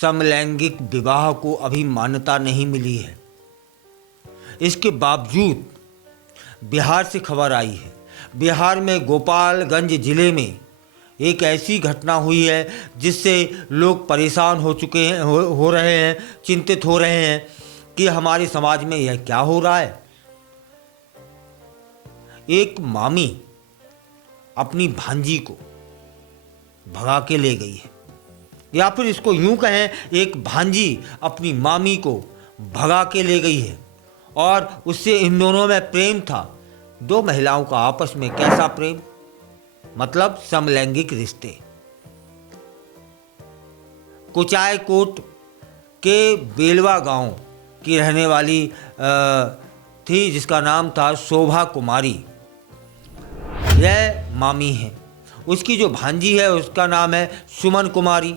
समलैंगिक विवाह को अभी मान्यता नहीं मिली है। इसके बावजूद बिहार से खबर आई है। बिहार में गोपालगंज जिले में एक ऐसी घटना हुई है जिससे लोग परेशान हो चुके हैं, हो रहे हैं, चिंतित हो रहे हैं कि हमारे समाज में यह क्या हो रहा है। एक मामी अपनी भांजी को भगा के ले गई है, या फिर इसको यूं कहें, एक भांजी अपनी मामी को भगा के ले गई है और उससे इन दोनों में प्रेम था। दो महिलाओं का आपस में कैसा प्रेम, मतलब समलैंगिक रिश्ते। कुचायकोट के बेलवा गांव की रहने वाली थी, जिसका नाम था शोभा कुमारी। यह मामी है। उसकी जो भांजी है उसका नाम है सुमन कुमारी।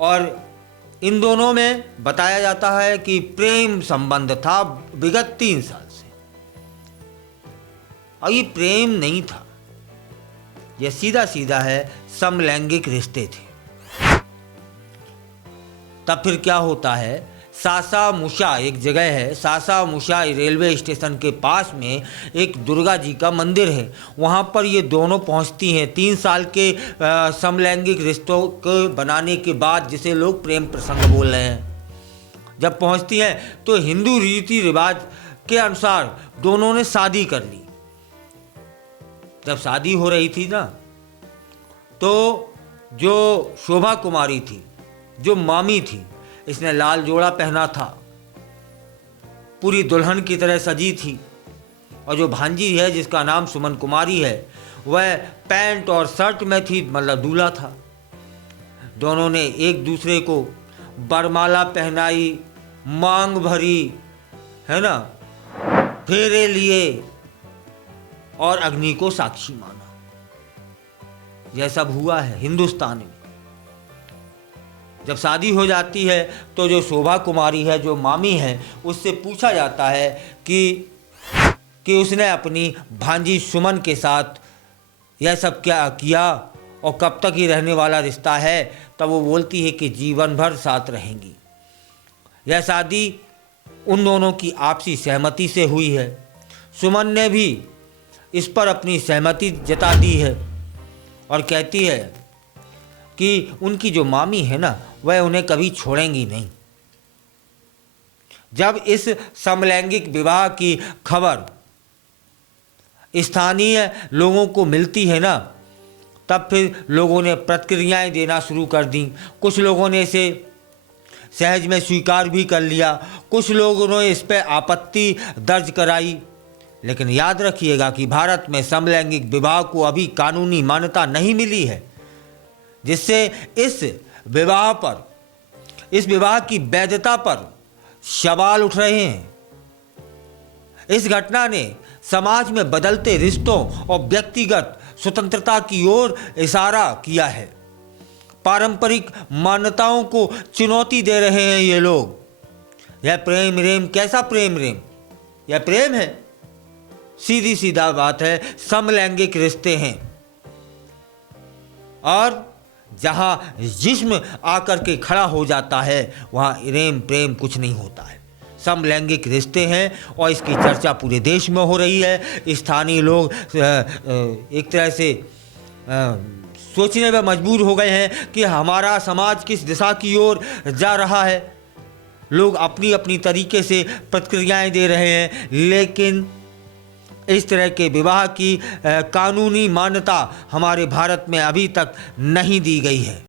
और इन दोनों में बताया जाता है कि प्रेम संबंध था विगत 3 साल से। और ये प्रेम नहीं था, यह सीधा सीधा है समलैंगिक रिश्ते थे। तब फिर क्या होता है, सासा मुशा एक जगह है, सासा मुशा रेलवे स्टेशन के पास में एक दुर्गा जी का मंदिर है। वहाँ पर ये दोनों पहुँचती हैं 3 साल के समलैंगिक रिश्तों को बनाने के बाद, जिसे लोग प्रेम प्रसंग बोल रहे हैं। जब पहुँचती हैं तो हिंदू रीति रिवाज के अनुसार दोनों ने शादी कर ली। जब शादी हो रही थी ना, तो जो शोभा कुमारी थी, जो मामी थी, इसने लाल जोड़ा पहना था, पूरी दुल्हन की तरह सजी थी। और जो भांजी है जिसका नाम सुमन कुमारी है, वह पैंट और शर्ट में थी, मतलब दूल्हा था। दोनों ने एक दूसरे को बरमाला पहनाई, मांग भरी, है ना, फेरे लिए और अग्नि को साक्षी माना। यह सब हुआ है हिंदुस्तान में। जब शादी हो जाती है तो जो शोभा कुमारी है, जो मामी है, उससे पूछा जाता है कि उसने अपनी भांजी सुमन के साथ यह सब क्या किया और कब तक ही रहने वाला रिश्ता है। तब वो बोलती है कि जीवन भर साथ रहेंगी। यह शादी उन दोनों की आपसी सहमति से हुई है। सुमन ने भी इस पर अपनी सहमति जता दी है और कहती है कि उनकी जो मामी है ना, वह उन्हें कभी छोड़ेंगी नहीं। जब इस समलैंगिक विवाह की खबर स्थानीय लोगों को मिलती है ना, तब फिर लोगों ने प्रतिक्रियाएं देना शुरू कर दी। कुछ लोगों ने इसे सहज में स्वीकार भी कर लिया, कुछ लोगों ने इस पर आपत्ति दर्ज कराई। लेकिन याद रखिएगा कि भारत में समलैंगिक विवाह को अभी कानूनी मान्यता नहीं मिली है, जिससे इस विवाह की वैधता पर सवाल उठ रहे हैं। इस घटना ने समाज में बदलते रिश्तों और व्यक्तिगत स्वतंत्रता की ओर इशारा किया है। पारंपरिक मान्यताओं को चुनौती दे रहे हैं ये लोग। यह प्रेम रेम कैसा प्रेम रेम, यह प्रेम है? सीधी सीधा बात है, समलैंगिक रिश्ते हैं। और जहां जिस्म आकर के खड़ा हो जाता है, वहां प्रेम प्रेम कुछ नहीं होता है। समलैंगिक रिश्ते हैं और इसकी चर्चा पूरे देश में हो रही है। स्थानीय लोग एक तरह से सोचने में मजबूर हो गए हैं कि हमारा समाज किस दिशा की ओर जा रहा है। लोग अपनी अपनी तरीके से प्रतिक्रियाएं दे रहे हैं, लेकिन इस तरह के विवाह की कानूनी मान्यता हमारे भारत में अभी तक नहीं दी गई है।